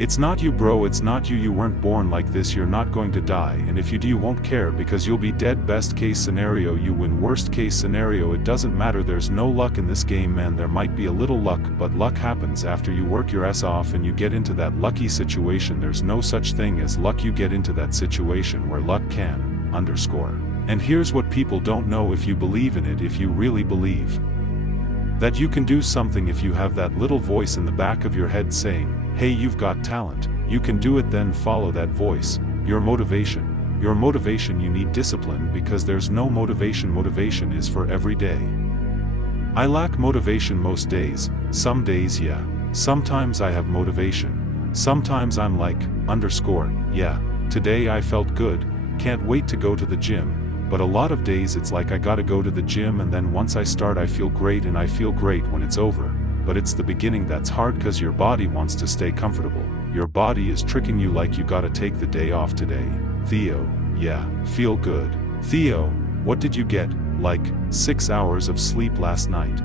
It's not you, bro, it's not you. You weren't born like this. You're not going to die, and if you do, you won't care because you'll be dead. Best case scenario, you win. Worst case scenario, it doesn't matter. There's no luck in this game, man. There might be a little luck, but luck happens after you work your ass off and you get into that lucky situation. There's no such thing as luck. You get into that situation where luck can underscore. And here's what people don't know: if you believe in it, if you really believe that you can do something, if you have that little voice in the back of your head saying, hey, you've got talent, you can do it, then follow that voice. Your motivation, you need discipline, because there's no motivation. Motivation is for every day. I lack motivation most days. Some days, yeah. Sometimes I have motivation. Sometimes I'm like, underscore, yeah, today I felt good, can't wait to go to the gym. But a lot of days it's like I gotta go to the gym, and then once I start I feel great, and I feel great when it's over. But it's the beginning that's hard, cause your body wants to stay comfortable. Your body is tricking you like you gotta take the day off today. Theo, yeah, feel good. Theo, what did you get? Like 6 hours of sleep last night.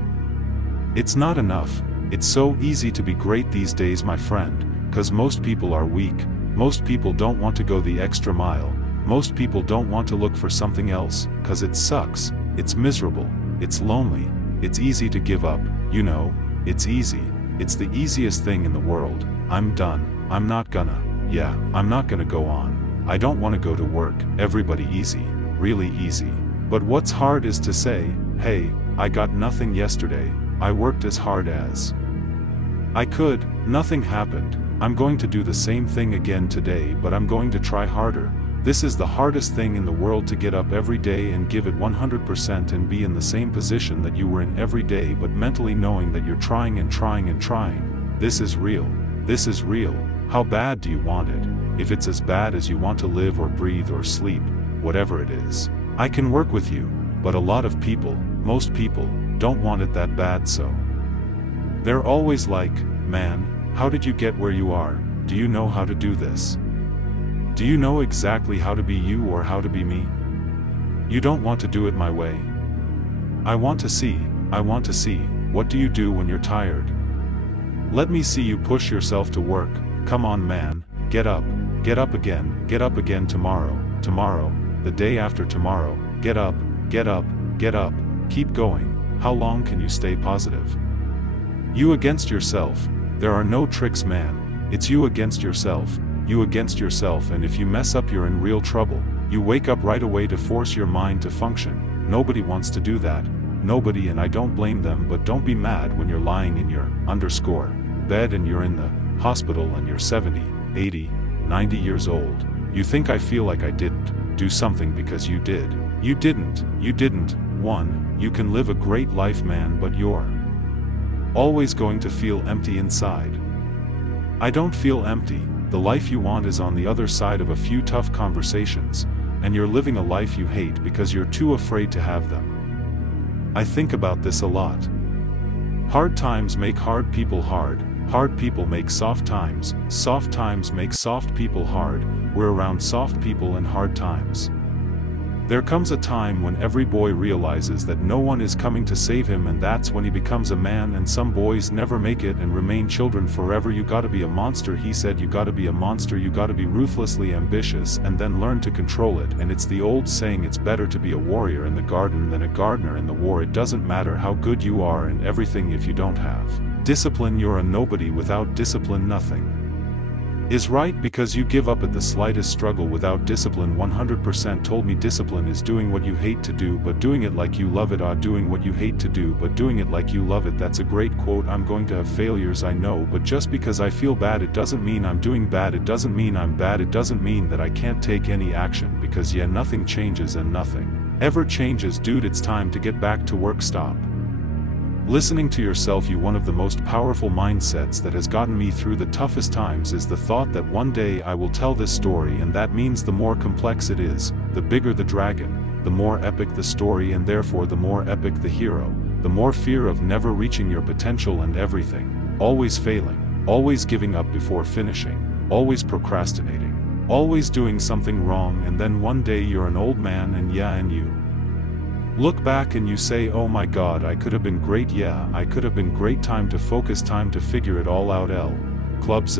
It's not enough. It's so easy to be great these days, my friend, cause most people are weak. Most people don't want to go the extra mile. Most people don't want to look for something else, cause it sucks, it's miserable, it's lonely, it's easy to give up, you know, it's easy, it's the easiest thing in the world. I'm done, I'm not gonna go on. I don't want to go to work. Everybody easy, really easy. But what's hard is to say, hey, I got nothing yesterday, I worked as hard as I could, nothing happened. I'm going to do the same thing again today, but I'm going to try harder. This is the hardest thing in the world, to get up every day and give it 100% and be in the same position that you were in every day, but mentally knowing that you're trying and trying and trying. This is real. This is real. How bad do you want it? If it's as bad as you want to live or breathe or sleep, whatever it is, I can work with you, but a lot of people, most people, don't want it that bad, so they're always like, man, how did you get where you are? Do you know how to do this? Do you know exactly how to be you or how to be me? You don't want to do it my way. I want to see, what do you do when you're tired? Let me see you push yourself to work. Come on, man, get up again tomorrow, the day after tomorrow, get up, keep going. How long can you stay positive? You against yourself. There are no tricks, man, it's you against yourself. And if you mess up, you're in real trouble. You wake up right away to force your mind to function. Nobody wants to do that. Nobody, and I don't blame them, but don't be mad when you're lying in your underscore bed and you're in the hospital and you're 70, 80, 90 years old. You think I feel like I didn't do something because you did. You didn't. 1. You can live a great life, man, but you're always going to feel empty inside. I don't feel empty. The life you want is on the other side of a few tough conversations, and you're living a life you hate because you're too afraid to have them. I think about this a lot. Hard times make hard people hard. Hard people make soft times. Soft times make soft people hard. We're around soft people in hard times. There comes a time when every boy realizes that no one is coming to save him, and that's when he becomes a man. And some boys never make it and remain children forever. You gotta be a monster, he said. You gotta be a monster. You gotta be ruthlessly ambitious and then learn to control it. And it's the old saying, it's better to be a warrior in the garden than a gardener in the war. It doesn't matter how good you are in everything if you don't have discipline. You're a nobody. Without discipline, nothing is right, because you give up at the slightest struggle. Without discipline, 100% told me discipline is doing what you hate to do but doing it like you love it. Doing what you hate to do but doing it like you love it. That's a great quote. I'm going to have failures, I know, but just because I feel bad, it doesn't mean I'm doing bad. It doesn't mean I'm bad. It doesn't mean that I can't take any action, because yeah, nothing changes and nothing ever changes. Dude, it's time to get back to work. Stop listening to yourself. You, one of the most powerful mindsets that has gotten me through the toughest times is the thought that one day I will tell this story, and that means the more complex it is, the bigger the dragon, the more epic the story, and therefore the more epic the hero. The more fear of never reaching your potential and everything, always failing, always giving up before finishing, always procrastinating, always doing something wrong, and then one day you're an old man and you look back and you say, oh my god, I could have been great. Yeah, I could have been great. Time to focus, time to figure it all out. Clubs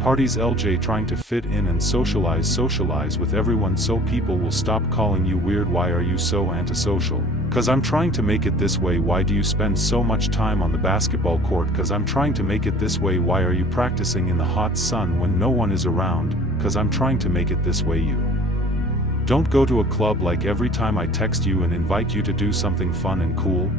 Parties LJ trying to fit in and socialize with everyone so people will stop calling you weird. Why are you so antisocial? Cause I'm trying to make it this way. Why do you spend so much time on the basketball court? Cause I'm trying to make it this way. Why are you practicing in the hot sun when no one is around? Cause I'm trying to make it this way. You don't go to a club like every time I text you and invite you to do something fun and cool.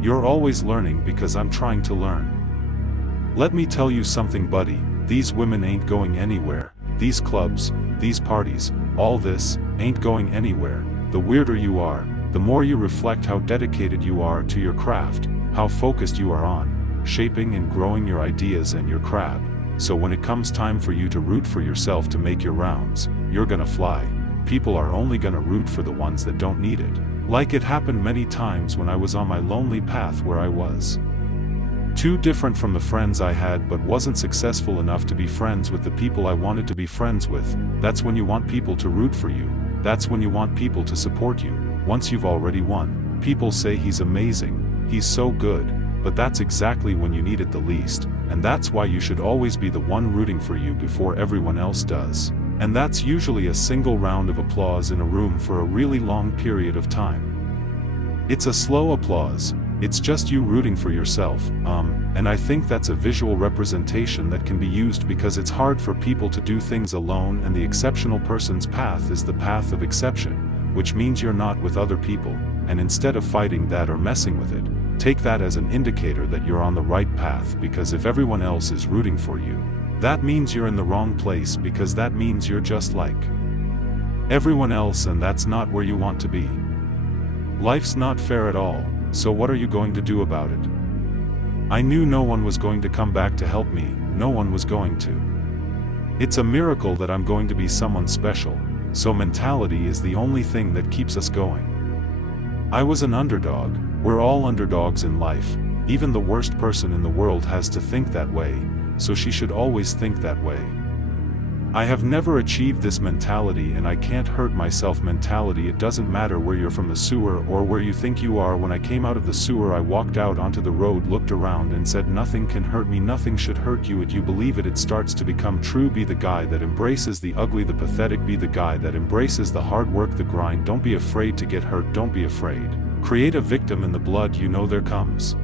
You're always learning because I'm trying to learn. Let me tell you something, buddy, these women ain't going anywhere. These clubs, these parties, all this, ain't going anywhere. The weirder you are, the more you reflect how dedicated you are to your craft, how focused you are on shaping and growing your ideas and your crab. So when it comes time for you to root for yourself to make your rounds, you're gonna fly. People are only gonna root for the ones that don't need it. Like it happened many times when I was on my lonely path where I was too different from the friends I had but wasn't successful enough to be friends with the people I wanted to be friends with. That's when you want people to root for you. That's when you want people to support you. Once you've already won, people say he's amazing, he's so good, but that's exactly when you need it the least, and that's why you should always be the one rooting for you before everyone else does. And that's usually a single round of applause in a room for a really long period of time. It's a slow applause, it's just you rooting for yourself, and I think that's a visual representation that can be used because it's hard for people to do things alone, and the exceptional person's path is the path of exception, which means you're not with other people, and instead of fighting that or messing with it, take that as an indicator that you're on the right path, because if everyone else is rooting for you, that means you're in the wrong place, because that means you're just like everyone else, and that's not where you want to be. Life's not fair at all, so what are you going to do about it? I knew no one was going to come back to help me, no one was going to. It's a miracle that I'm going to be someone special, so mentality is the only thing that keeps us going. I was an underdog, we're all underdogs in life, even the worst person in the world has to think that way, so she should always think that way. I have never achieved this mentality, and I can't hurt myself mentality. It doesn't matter where you're from, the sewer or where you think you are. When I came out of the sewer, I walked out onto the road, looked around and said, nothing can hurt me, nothing should hurt you. If you believe it, it starts to become true. Be the guy that embraces the ugly, the pathetic. Be the guy that embraces the hard work, the grind. Don't be afraid to get hurt, don't be afraid. Create a victim in the blood. You know there comes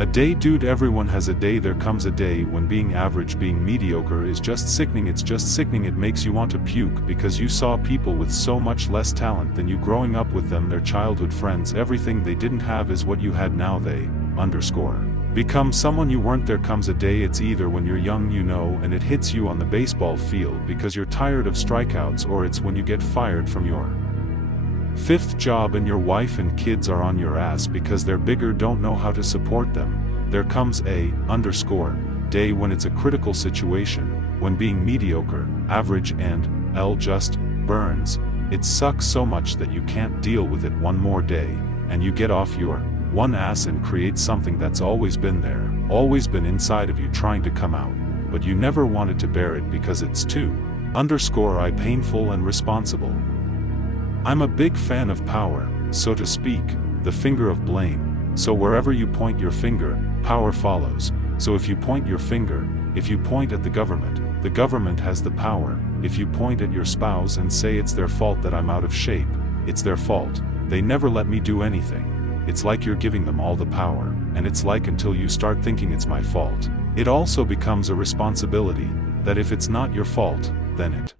a day, dude, everyone has a day. There comes a day when being average, being mediocre is just sickening. It's just sickening. It makes you want to puke because you saw people with so much less talent than you growing up with them, their childhood friends. Everything they didn't have is what you had. Now they become someone you weren't. There comes a day, it's either when you're young, you know, and it hits you on the baseball field because you're tired of strikeouts, or it's when you get fired from your fifth job and your wife and kids are on your ass because they're bigger, don't know how to support them. There comes a day when it's a critical situation, when being mediocre, average and just burns. It sucks so much that you can't deal with it one more day, and you get off your one ass and create something that's always been there, always been inside of you trying to come out, but you never wanted to bear it because it's too painful and responsible. I'm a big fan of power, so to speak, the finger of blame. So wherever you point your finger, power follows. So if you point your finger, if you point at the government has the power. If you point at your spouse and say it's their fault that I'm out of shape, it's their fault, they never let me do anything. It's like you're giving them all the power, and it's like until you start thinking it's my fault, it also becomes a responsibility, that if it's not your fault, then it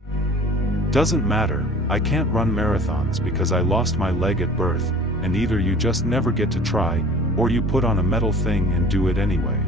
doesn't matter. I can't run marathons because I lost my leg at birth, and either you just never get to try, or you put on a metal thing and do it anyway.